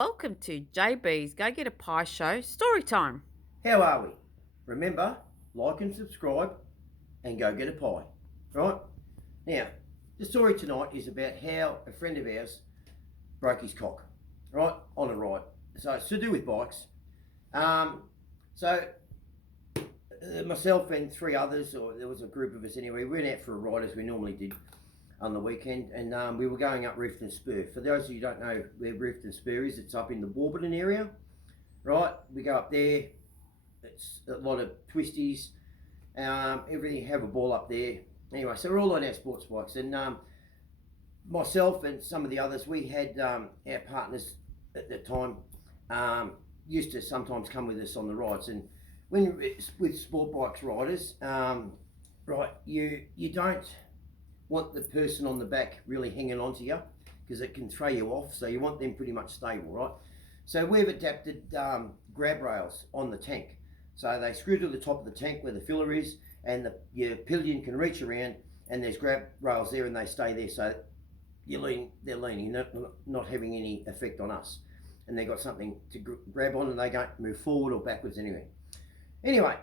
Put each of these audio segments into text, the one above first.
Welcome to JB's Go Get a Pie Show Story Time. How are we? Remember, like and subscribe and go get a pie. Right? Now, the story tonight is about how a friend of ours broke his cock, right? On a ride. So it's to do with bikes. So myself and three others, or there was a group of us anyway, we went out for a ride as we normally did on the weekend, and we were going up Rifton Spur. For those of you who don't know where Rifton Spur is, it's up in the Warburton area, right? We go up there. It's a lot of twisties, everything. Have a ball up there. Anyway, so we're all on our sports bikes, and myself and some of the others, we had our partners at the time used to sometimes come with us on the rides. And when with sport bikes riders, right, you don't want the person on the back really hanging on to you because it can throw you off. So you want them pretty much stable, right? So we've adapted grab rails on the tank. So they screw to the top of the tank where the filler is, and your pillion can reach around, and there's grab rails there, and they stay there. So they're leaning, not having any effect on us, and they've got something to grab on, and they don't move forward or backwards anyway. Anyway,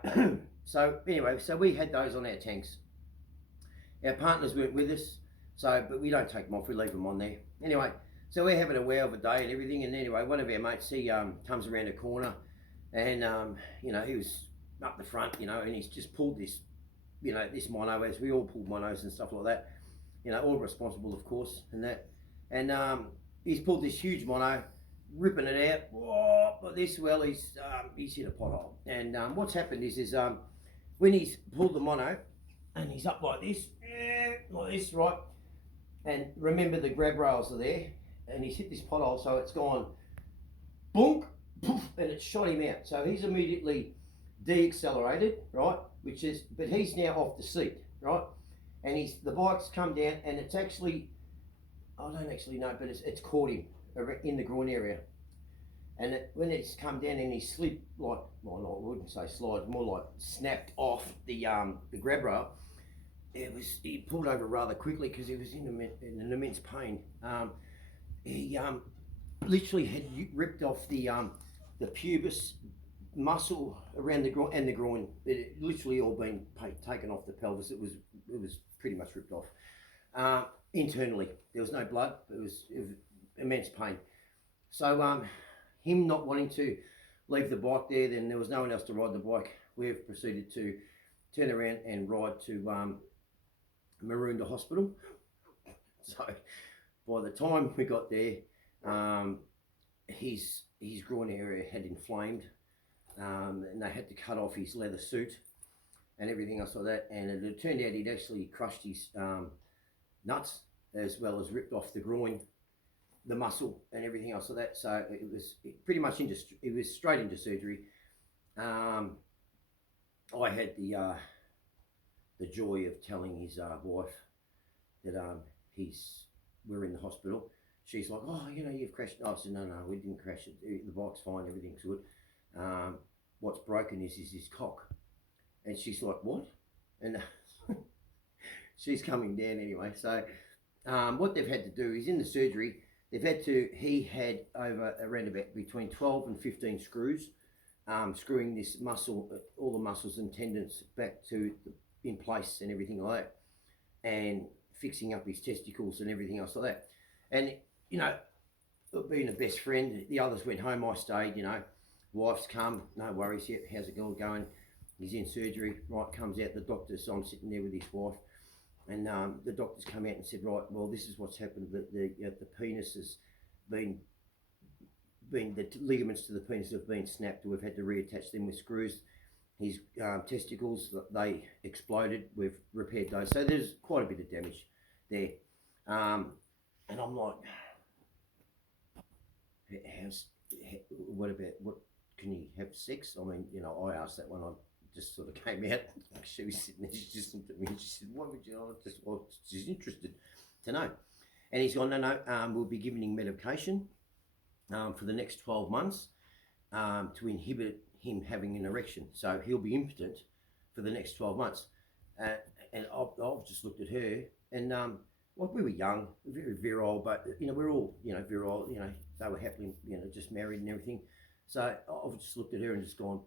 so we had those on our tanks. Our partners weren't with us, but we don't take them off, we leave them on there. Anyway, so we're having a wow of a day and everything, and anyway, one of our mates, he comes around a corner, and he was up the front, and he's just pulled this, this mono, as we all pull monos and stuff like that, all responsible, of course, and that, and he's pulled this huge mono, ripping it out, whoa, like this. Well, he's hit a pothole, and what's happened is when he's pulled the mono, and he's up like this, right? And remember, the grab rails are there, and he's hit this pothole, so it's gone boonk, poof, and it shot him out. So he's immediately de-accelerated, right? But he's now off the seat, right? And the bike's come down, and it's actually, I don't actually know, but it's caught him in the groin area. And when it's come down and he slipped, I wouldn't say slide, more like snapped off the grab rail. He pulled over rather quickly because he was in an immense pain. He literally had ripped off the pubis muscle around the groin and the groin. It literally all been taken off the pelvis. It was pretty much ripped off. Internally, there was no blood. It was immense pain. So him not wanting to leave the bike there, then there was no one else to ride the bike. We've proceeded to turn around and ride to Maroondah Hospital. So by the time we got there, his groin area had inflamed, and they had to cut off his leather suit and everything else like that. And it turned out he'd actually crushed his nuts, as well as ripped off the groin, the muscle, and everything else like that. So it was pretty much it was straight into surgery. I had the joy of telling his wife that we're in the hospital. She's like, oh, you've crashed. I said, no, we didn't crash it. The bike's fine, everything's good. What's broken is his cock. And she's like, what? And she's coming down anyway. So what they've had to do is, in the surgery, he had over around about between 12 and 15 screws, screwing this muscle, all the muscles and tendons back in place and everything like that, and fixing up his testicles and everything else like that. And being a best friend, the others went home, I stayed. Wife's come, no worries yet, how's it all going? He's in surgery, right, comes out, the doctor's, I'm sitting there with his wife, and the doctors come out and said, right, well, this is what's happened. The penis has the ligaments to the penis have been snapped. We've had to reattach them with screws. His testicles, they exploded. We've repaired those. So there's quite a bit of damage there. And I'm like, what can he have sex? I mean, I asked that when I just sort of came out. She was sitting there, she just looked at me and she said, what would you, she's interested to know. And he's gone, no, we'll be giving him medication for the next 12 months to inhibit him having an erection. So he'll be impotent for the next 12 months. And I've just looked at her, and we were young, very virile, but we're all virile, they were happily, just married and everything. So I've just looked at her and just gone,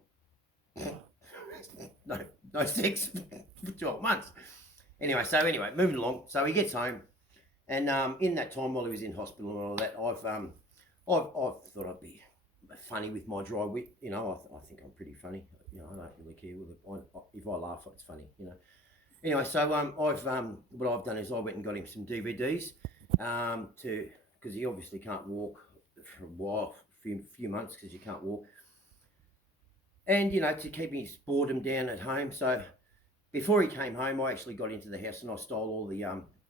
no sex for 12 months. Anyway, moving along. So he gets home, and in that time while he was in hospital and all that, I've thought I'd be funny with my dry wit. I think I'm pretty funny. I don't really care if I laugh, it's funny. Anyway, so what I've done is I went and got him some DVDs because he obviously can't walk for a while, few months because you can't walk, and to keep his boredom down at home. So before he came home, I actually got into the house and I stole all the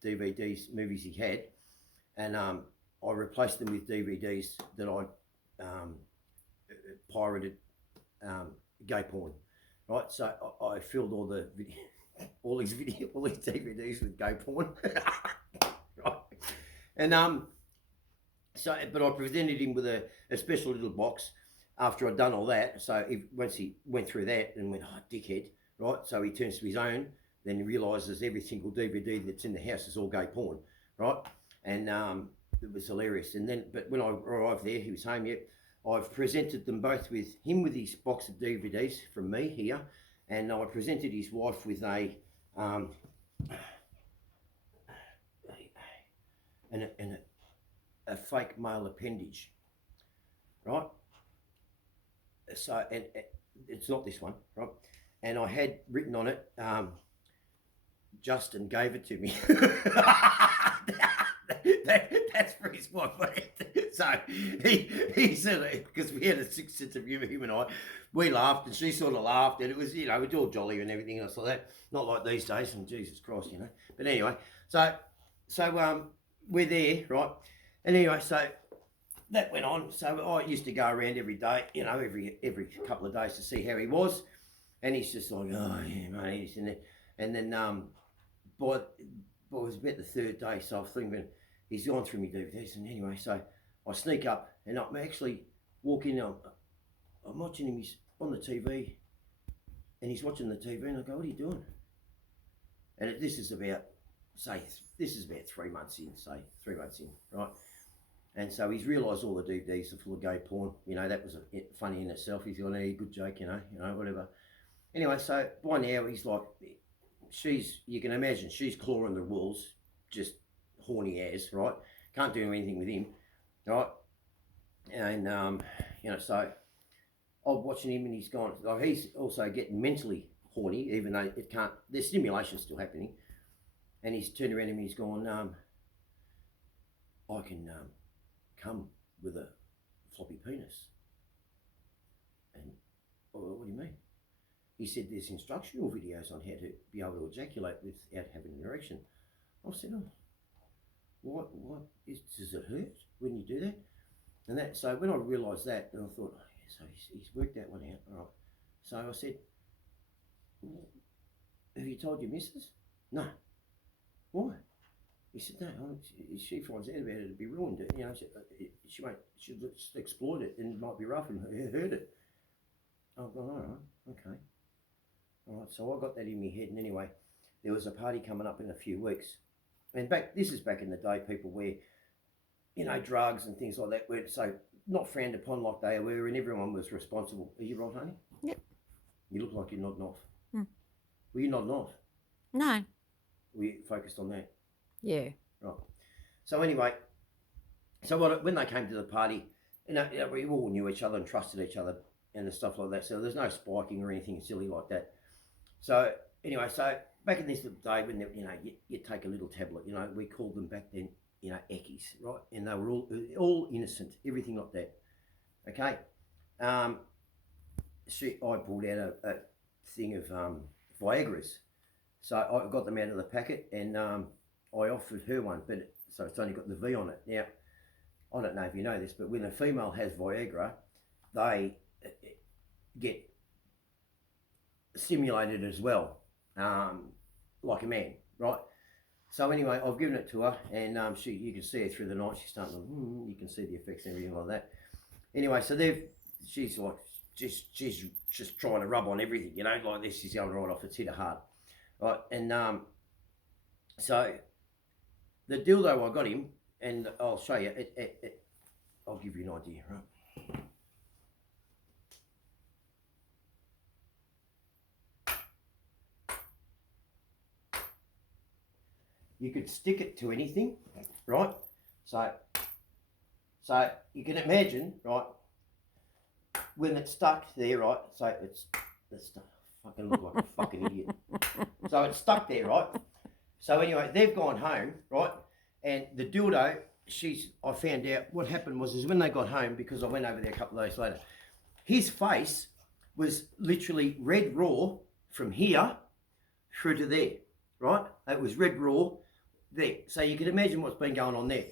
DVDs, movies he had, and I replaced them with DVDs that I pirated, gay porn. Right, so I filled all the all his DVDs with gay porn. Right, and but I presented him with a special little box after I'd done all that. So once he went through that and went, oh, dickhead, right? So he turns to his own, then he realises every single DVD that's in the house is all gay porn, right? And it was hilarious. And then, but when I arrived there, he was home yet. I've presented them both with him with his box of DVDs from me here, and I presented his wife with a fake male appendage, right? So, and it's not this one, right? And I had written on it, Justin gave it to me. That's for his wife. So he said, because we had a 6 sense of humour, him and I, we laughed and she sort of laughed, and it was, it was all jolly and everything else like that. Not like these days, and Jesus Christ, But anyway, so we're there, right? And anyway, so that went on. So I used to go around every day, every couple of days to see how he was. And he's just like, oh, yeah, mate. And then by it was about the third day, so I was thinking, he's gone through my DVDs. And anyway, so I sneak up and I'm actually walking. I'm watching him. He's on the TV, and he's watching the TV. And I go, "What are you doing?" And this is about 3 months in. Say 3 months in, right? And so he's realised all the DVDs are full of gay porn. That was funny in itself. He's gone, "Hey, good joke," whatever. Anyway, so by now he's like, you can imagine, she's clawing the walls, just horny as, right? Can't do anything with him, right? And, so I'm watching him and he's gone, like, he's also getting mentally horny, even though there's stimulation still happening. And he's turned around and he's gone, I can come with a floppy penis. And, what do you mean? He said there's instructional videos on how to be able to ejaculate without having an erection. I said, oh, does it hurt when you do that? And so when I realised that, then I thought, oh, yeah, so he's worked that one out, all right. So I said, well, have you told your missus? No. Why? He said, no, if she finds out about it, it'd be ruined. She'll just exploit it and it might be rough and hurt it. I've gone, all right, okay. All right, so I got that in my head, and anyway, there was a party coming up in a few weeks. And this is back in the day, people where, drugs and things like that were so not frowned upon like they were, and everyone was responsible. Are you right, honey? Yep. You look like you're nodding off. Hmm. Were you nodding off? No. Were you focused on that? Yeah. Right. So anyway, when they came to the party, we all knew each other and trusted each other and stuff like that. So there's no spiking or anything silly like that. So anyway, back in this day when you take a little tablet, we called them back then, eckies, right? And they were all innocent, everything like that. Okay. I pulled out a thing of Viagra's, so I got them out of the packet and I offered her one, but so it's only got the V on it. Now, I don't know if you know this, but when a female has Viagra, they get stimulated as well, like a man, right? So anyway, I've given it to her, and you can see her through the night. She's starting to, you can see the effects and everything like that. Anyway, so she's like, she's just trying to rub on everything, like this. She's going right off. It's hit her hard, right? And so the dildo I got him, and I'll show you. I'll give you an idea, right? You could stick it to anything, right? So you can imagine, right, when it's stuck there, right? So it's fucking look like a fucking idiot. So it's stuck there, right? So anyway, they've gone home, right? And the dildo, I found out what happened was when they got home, because I went over there a couple of days later, his face was literally red raw from here through to there, right? It was red raw there. So you can imagine what's been going on there.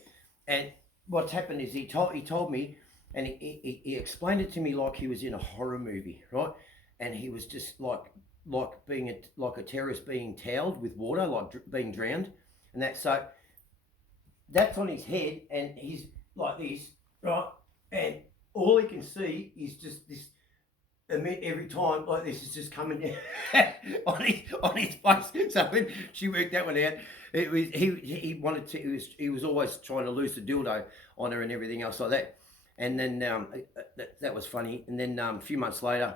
And what's happened is he told me, and he explained it to me like he was in a horror movie, right? And he was just like being like a terrorist being toweled with water, like being drowned, and that. So that's on his head, and he's like this, right? And all he can see is just this. Every time like this is just coming down on his face. So when she worked that one out, it was he wanted to. He was always trying to loose the dildo on her and everything else like that. And then that was funny. And then a few months later,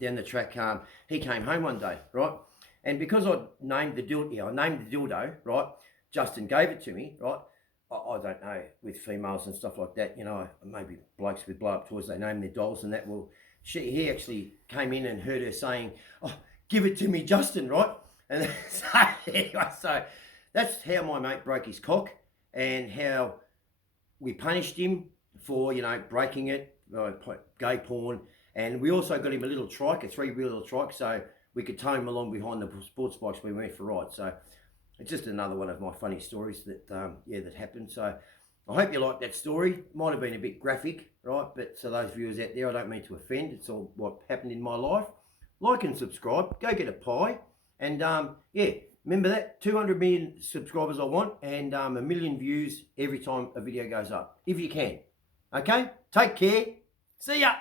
down the track, he came home one day, right? And because I named the dildo, right? Justin gave it to me, right? I don't know, with females and stuff like that, you know, maybe blokes with blow up toys, they name their dolls and that. Well, he actually came in and heard her saying, "Oh, give it to me, Justin," right? And so, anyway, so that's how my mate broke his cock, and how we punished him for, you know, breaking it, gay porn. And we also got him a little trike, a 3-wheeler trike, so we could tow him along behind the sports bikes when we went for rides. So it's just another one of my funny stories that, that happened. So I hope you like that story. Might have been a bit graphic, right? But to those viewers out there, I don't mean to offend. It's all what happened in my life. Like and subscribe. Go get a pie. And remember that 200 million subscribers I want, and 1 million views every time a video goes up, if you can. Okay? Take care. See ya.